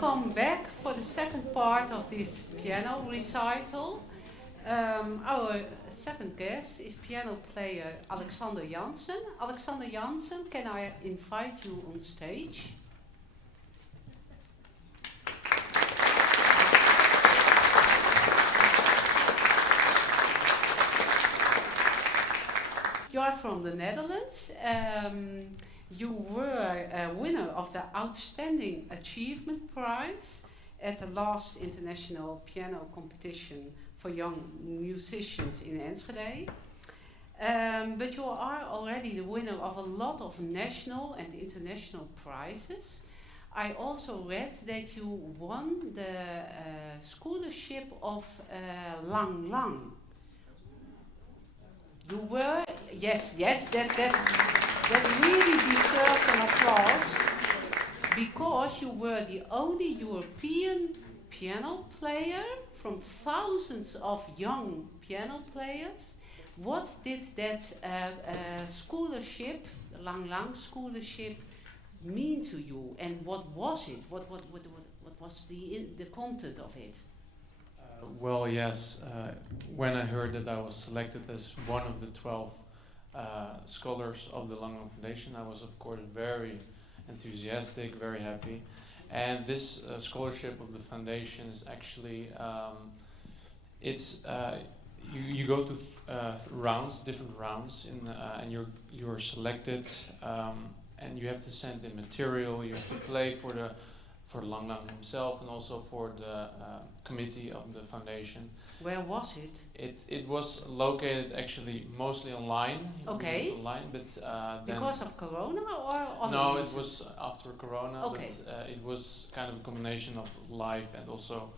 welcome back for the second part of this piano recital. Our second guest is piano player Alexander Jansen. Alexander Jansen, can I invite you on stage? You are from the Netherlands. You were a winner of the Outstanding Achievement Prize at the last International Piano Competition for young musicians in Enschede. But you are already the winner of a lot of national and international prizes. I also read that you won the scholarship of Lang Lang. You were, yes, that really deserves an applause, because you were the only European piano player from thousands of young piano players. What did that scholarship, the Lang Lang scholarship, mean to you, and what was it? What was the content of it? Well, yes. When I heard that I was selected as one of the 12 scholars of the Lang Lang Foundation, I was, of course, very enthusiastic, very happy. And this scholarship of the foundation is actually, you go to rounds, different rounds, and you're selected, and you have to send in material. You have to play for Lang Lang himself and also for the committee of the foundation. Where was it? It was located actually mostly online. Okay. Online, but then because of Corona or on? No, it was after Corona. Okay. But it was kind of a combination of live and also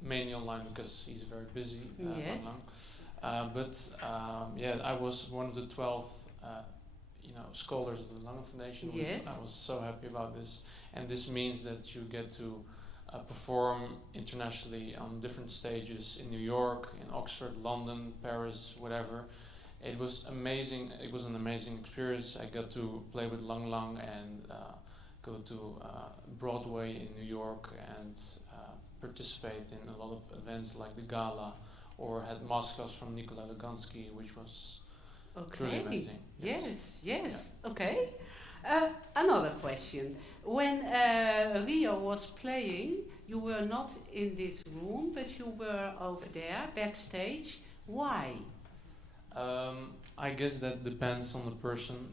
mainly online because he's very busy. Yes. Lang Lang. Yeah, I was one of the 12. Scholars of the Lang Lang Foundation. Yes. I was so happy about this, and this means that you get to perform internationally on different stages in New York, in Oxford, London, Paris, whatever. It was amazing. It was an amazing experience. I got to play with Lang Lang and go to Broadway in New York and participate in a lot of events like the Gala, or had masterclass from Nikolai Lugansky, which was truly amazing. Yes. Yeah. Okay. Another question. When Rio was playing, you were not in this room, but you were over there, backstage. Why? I guess that depends on the person.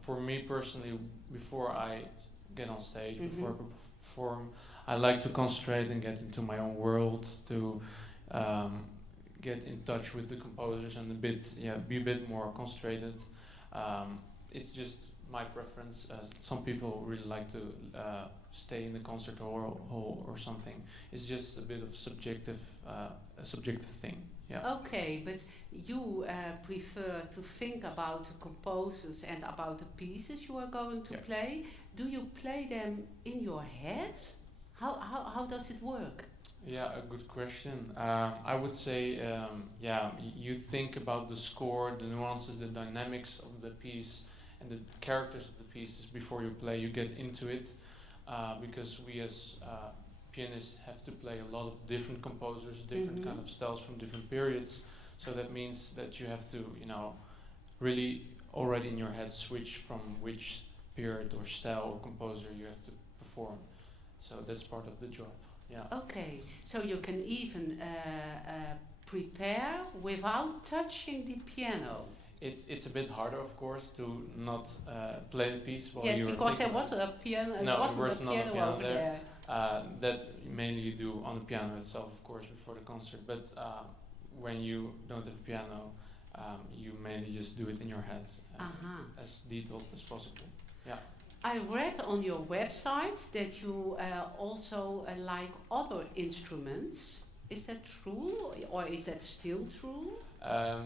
For me personally, before I get on stage, before I perform, I like to concentrate and get into my own world, to get in touch with the composers and be a bit more concentrated. It's just my preference. Some people really like to stay in the concert hall or something. It's just a bit of a subjective thing. Yeah. Okay, but you prefer to think about the composers and about the pieces you are going to play. Do you play them in your head? How does it work? Yeah, a good question. I would say, you think about the score, the nuances, the dynamics of the piece, and the characters of the pieces before you play. You get into it, because we as pianists have to play a lot of different composers, different kind of styles from different periods. So that means that you have to, really already in your head switch from which period or style or composer you have to perform. So that's part of the job. Yeah. Okay, so you can even prepare without touching the piano. It's a bit harder, of course, to not play the piece while you're because there was a piano. No, wasn't there was a not a piano over there. That mainly you do on the piano itself, of course, before the concert. But when you don't have a piano, you mainly just do it in your head, as detailed as possible. Yeah. I read on your website that you also like other instruments. Is that true, or is that still true? I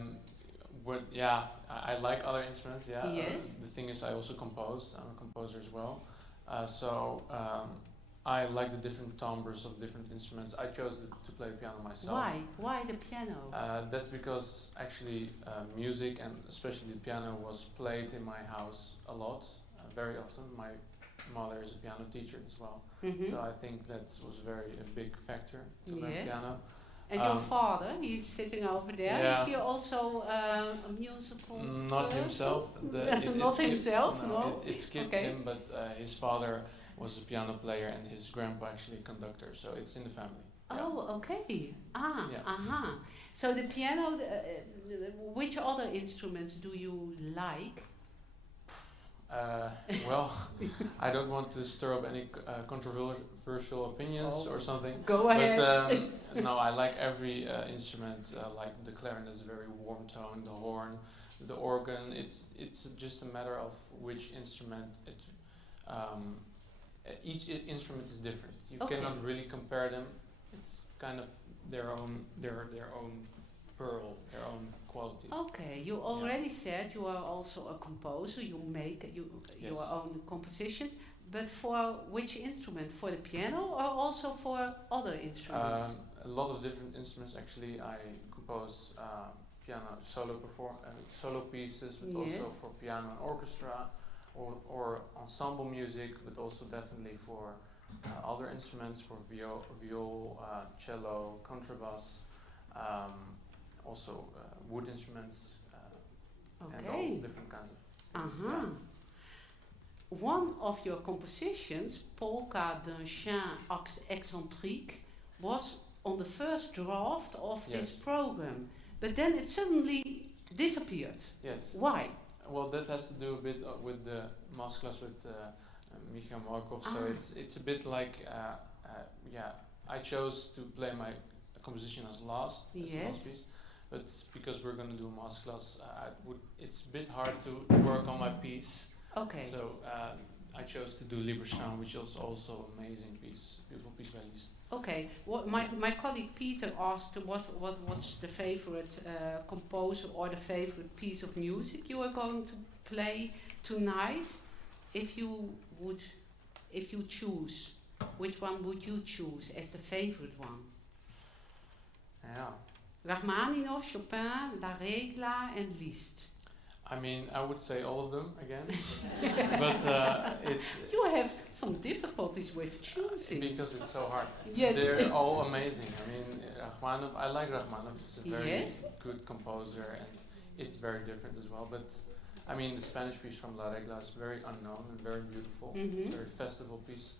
like other instruments. Yeah. Yes. The thing is, I also compose. I'm a composer as well. I like the different timbres of different instruments. I chose to play piano myself. Why? Why the piano? That's because actually music, and especially the piano, was played in my house a lot. Very often. My mother is a piano teacher as well. Mm-hmm. So I think that was a big factor to learn Yes. piano. And your father, he's sitting over there. Yeah. Is he also a musical Not person? himself. Not himself, no? It skipped Okay. him, but his father was a piano player and his grandpa actually a conductor, so it's in the family. Oh, okay. Yeah. So the piano, which other instruments do you like? Well, I don't want to stir up any controversial opinions or something. Go ahead. But no, I like every instrument. Like the clarinet is a very warm tone, the horn, the organ. It's just a matter of which instrument. Each instrument is different. You cannot really compare them. It's kind of their own pearl, their own quality. Okay, you already said you are also a composer. You make your own compositions, but for which instrument? For the piano or also for other instruments? A lot of different instruments actually. I compose piano solo pieces, but also for piano and orchestra, or ensemble music, but also definitely for other instruments, for viol, cello, contrabass, also wood instruments, and all different kinds of things. One of your compositions, Polka d'un chien excentrique, was on the first draft of this program, but then it suddenly disappeared. Yes. Why? Well, that has to do a bit with the masterclass with Michail Markov. So it's a bit like I chose to play my composition as last piece, but because we're going to do a masterclass, it's a bit hard to work on my piece. Okay. So I chose to do Lieberstein, which is also amazing piece, beautiful piece by Liszt. Okay. My colleague Peter asked what's the favorite composer or the favorite piece of music you are going to play tonight. If you choose, which one would you choose as the favorite one? Yeah. Rachmaninoff, Chopin, La Regla, and Liszt. I mean, I would say all of them again, but it's... You have some difficulties with choosing. Because it's so hard. Yes. They're all amazing. I mean, Rachmaninoff, I like Rachmaninoff. He's a very good composer, and it's very different as well. But, I mean, the Spanish piece from La Regla is very unknown and very beautiful. Mm-hmm. It's a very festival piece.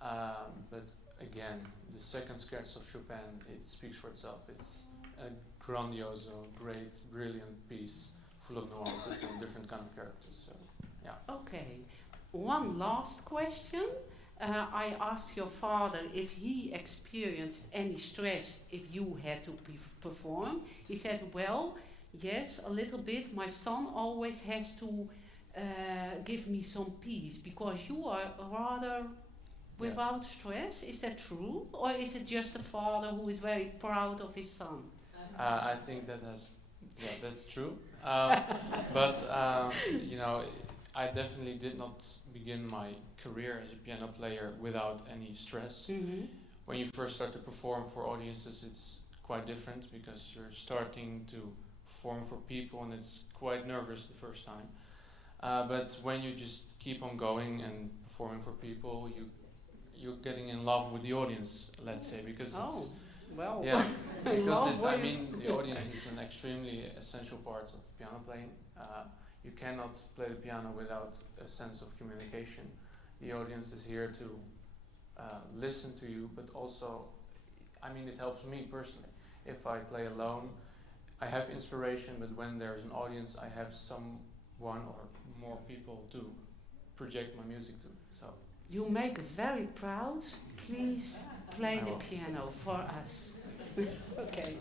But, again, the second sketch of Chopin, it speaks for itself. It's a grandioso, great, brilliant piece, full of nuances and different kind of characters. So, yeah. Okay. One last question. I asked your father if he experienced any stress if you had to perform. He said, well, yes, a little bit. My son always has to give me some peace because you are rather without stress. Is that true? Or is it just a father who is very proud of his son? I think that's true. But I definitely did not begin my career as a piano player without any stress. Mm-hmm. When you first start to perform for audiences, it's quite different because you're starting to perform for people and it's quite nervous the first time. But when you just keep on going and performing for people, you're getting in love with the audience, let's say, because it's... Well, yeah, because the audience is an extremely essential part of piano playing. You cannot play the piano without a sense of communication. The audience is here to listen to you, but also, it helps me personally. If I play alone, I have inspiration, but when there's an audience, I have someone or more people to project my music to. So you make us very proud. Please play the piano for us. Okay.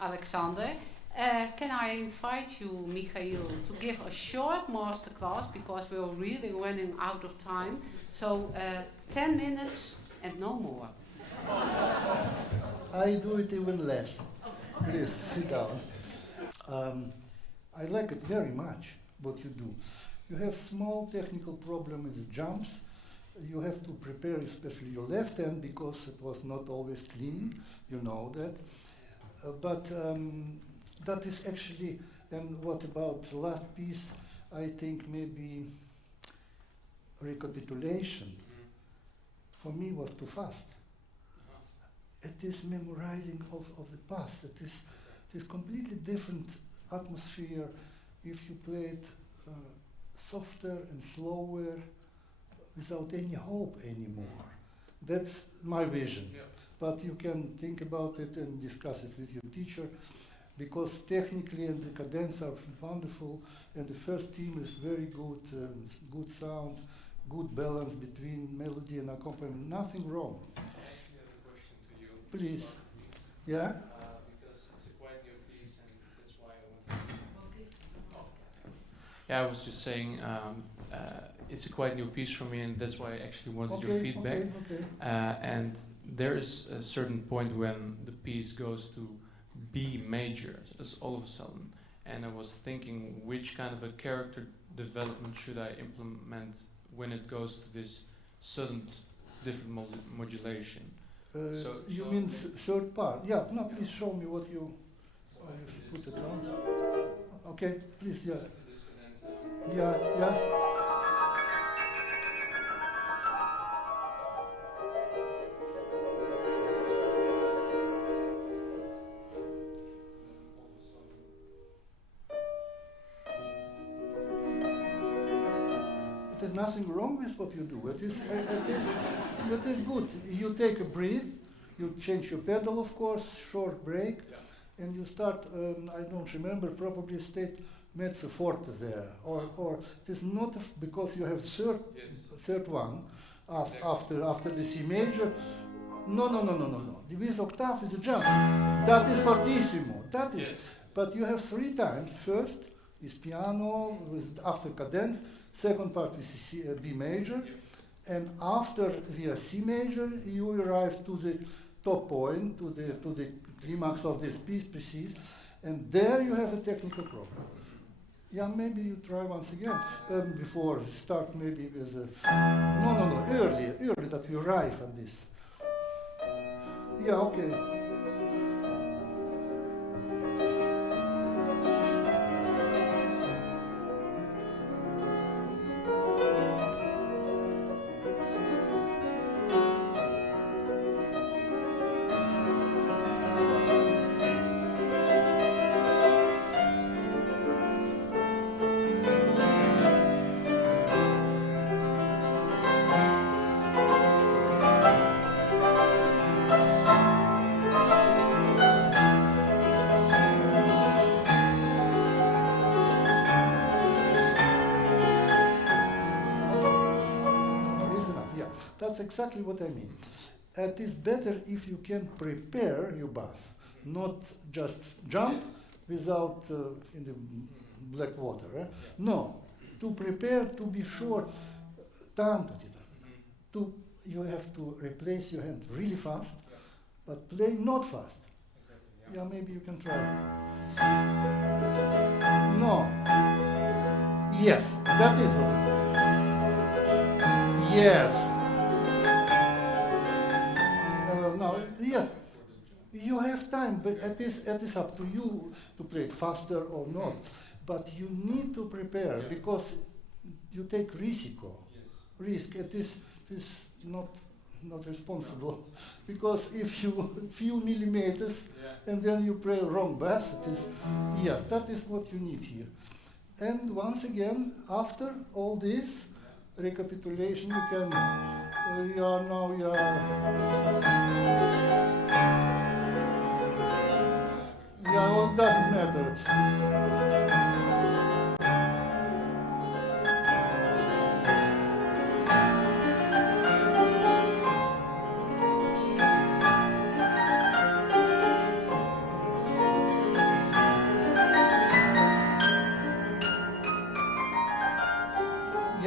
Alexander. Can I invite you, Michail, to give a short masterclass because we're really running out of time. So 10 minutes and no more. I do it even less. Please sit down. I like it very much, what you do. You have small technical problem with the jumps. You have to prepare especially your left hand because it was not always clean, you know that. But that is actually, and what about the last piece, I think maybe recapitulation for me was too fast. It is memorizing of the past. It is completely different atmosphere if you play it softer and slower without any hope anymore. That's my vision. Yeah. But you can think about it and discuss it with your teacher because technically and the cadence are wonderful and the first theme is very good, good sound, good balance between melody and accompaniment, nothing wrong. I actually have a question to you. Please. Yeah? Because it's a quite new piece and that's why I want to... Yeah, I was just saying it's a quite new piece for me and that's why I actually wanted your feedback. Okay. And there is a certain point when the piece goes to B major, just all of a sudden. And I was thinking which kind of a character development should I implement when it goes to this sudden different modulation. So you mean third part? Yeah, no, please show me what you put it on. Okay, please, yeah. Yeah. There's nothing wrong with what you do. It is good. You take a breath, you change your pedal, of course, short break, and you start, I don't remember, probably state mezzo forte there. Or it is not because you have third one after the C major. No. The with octave is a jump. That is fortissimo. That is. But you have 3 times. First is piano with after cadence. Second part is B major, and after via C major, you arrive to the top point, to the climax of this piece, precise, and there you have a technical problem. Yeah, maybe you try once again before you start. Maybe with early that you arrive on this. Yeah, okay. That's exactly what I mean. It is better if you can prepare your bass, not just jump without in the black water. No, to prepare, to be sure, you have to replace your hand really fast, but play not fast. Yeah, maybe you can try. No. Yes, that is what. Yes. Yeah, you have time, but it is up to you to play it faster or not. But you need to prepare because you take risk. It is not responsible because if you few millimeters and then you play wrong bass, that is what you need here. And once again, after all this recapitulation, you can. It doesn't matter.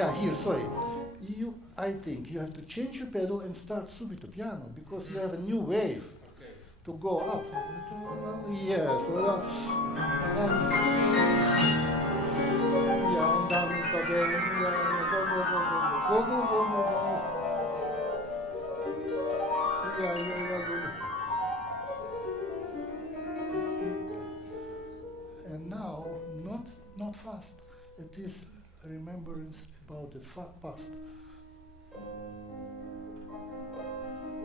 yeah, here, sorry. I think you have to change your pedal and start subito piano because you have a new wave to go up. Yes, and yeah, and down again. Yeah, go. Yeah. And now, not fast. It is remembrance about the past.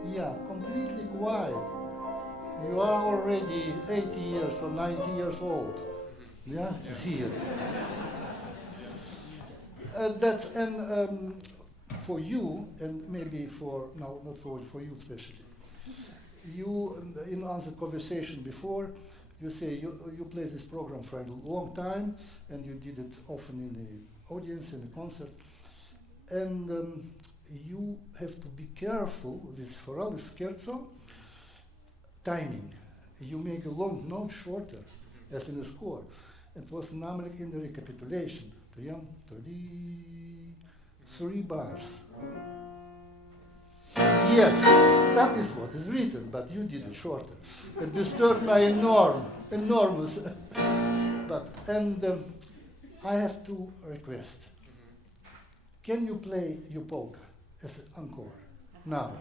Yeah, completely quiet. You are already 80 years or 90 years old. Yeah, here. That's for you, and maybe for no, not for you especially. You in answer conversation before, you say you play this program for a long time, and you did it often in the audience in the concert, and you have to be careful with for all the scherzo timing. You make a long note shorter, as in a score. It was namelijk in the recapitulation. 3 bars. Yes, that is what is written, but you did it shorter. It disturbed my enormous. I have to request. Can you play your polka as an encore now?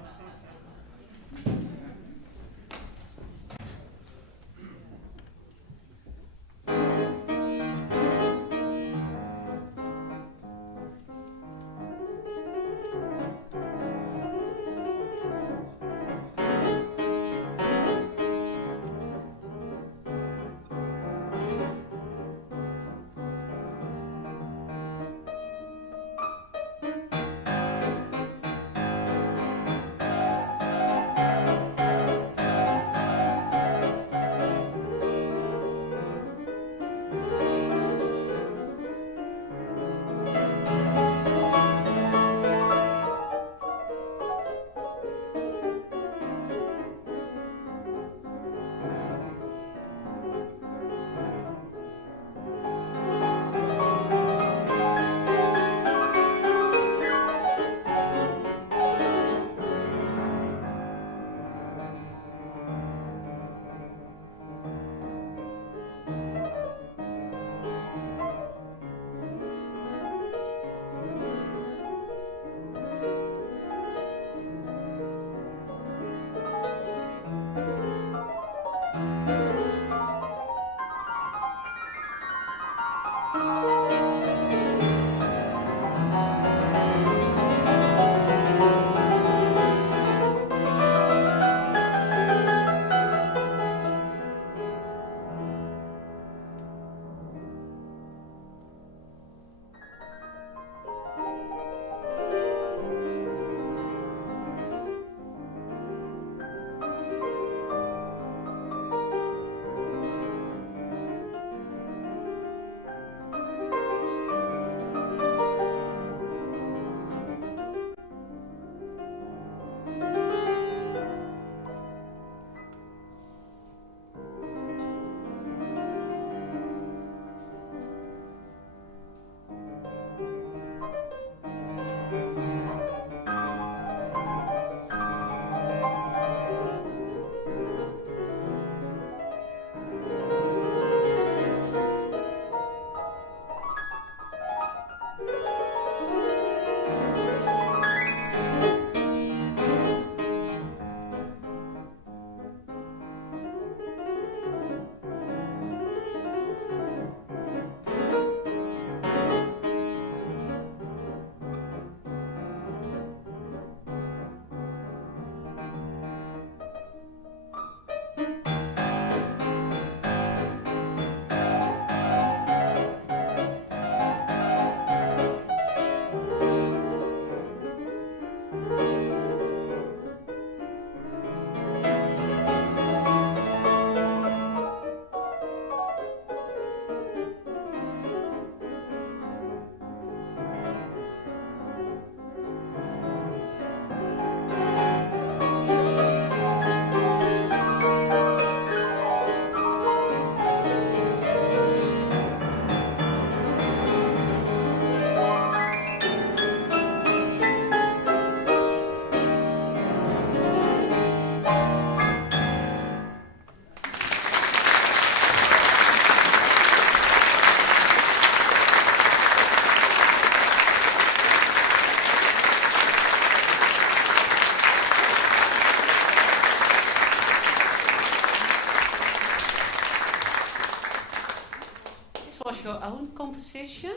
was your own composition,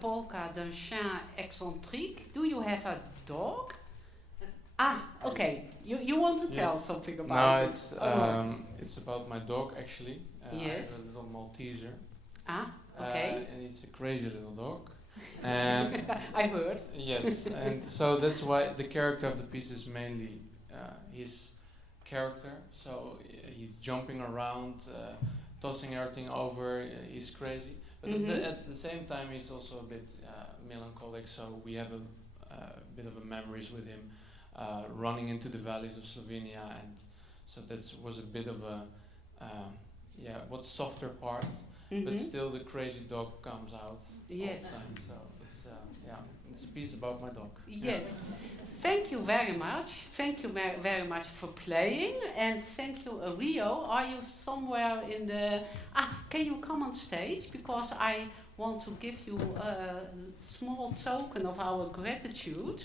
Polka d'Ancien Excentrique. Do you have a dog? Okay. You want to tell something about it? No, it's about my dog actually. Yes. I have a little Malteser. Okay. And he's a crazy little dog. And I heard. yes, and so that's why the character of the piece is mainly his character. So he's jumping around, tossing everything over. He's crazy, but at the same time he's also a bit melancholic. So we have a bit of a memories with him running into the valleys of Slovenia, and so that was a bit of a what's softer part. But still, the crazy dog comes out all the time. So it's a piece about my dog. Yes. Thank you very much. Thank you very much for playing, and thank you, Rio. Are you somewhere in the? Can you come on stage, because I want to give you a small token of our gratitude.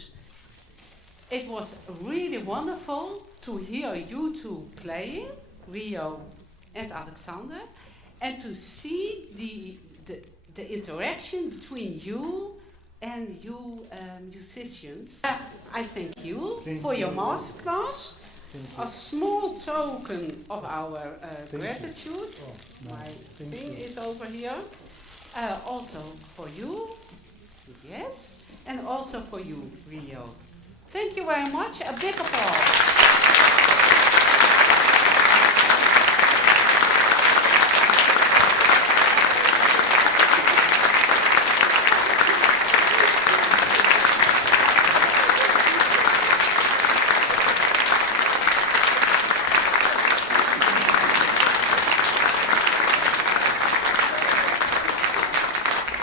It was really wonderful to hear you two playing, Rio and Alexander. And to see the interaction between you and you musicians. I thank you for your masterclass. A small token of our gratitude. My thing is over here. Also for you. Yes. And also for you, Rio. Thank you very much. A big applause.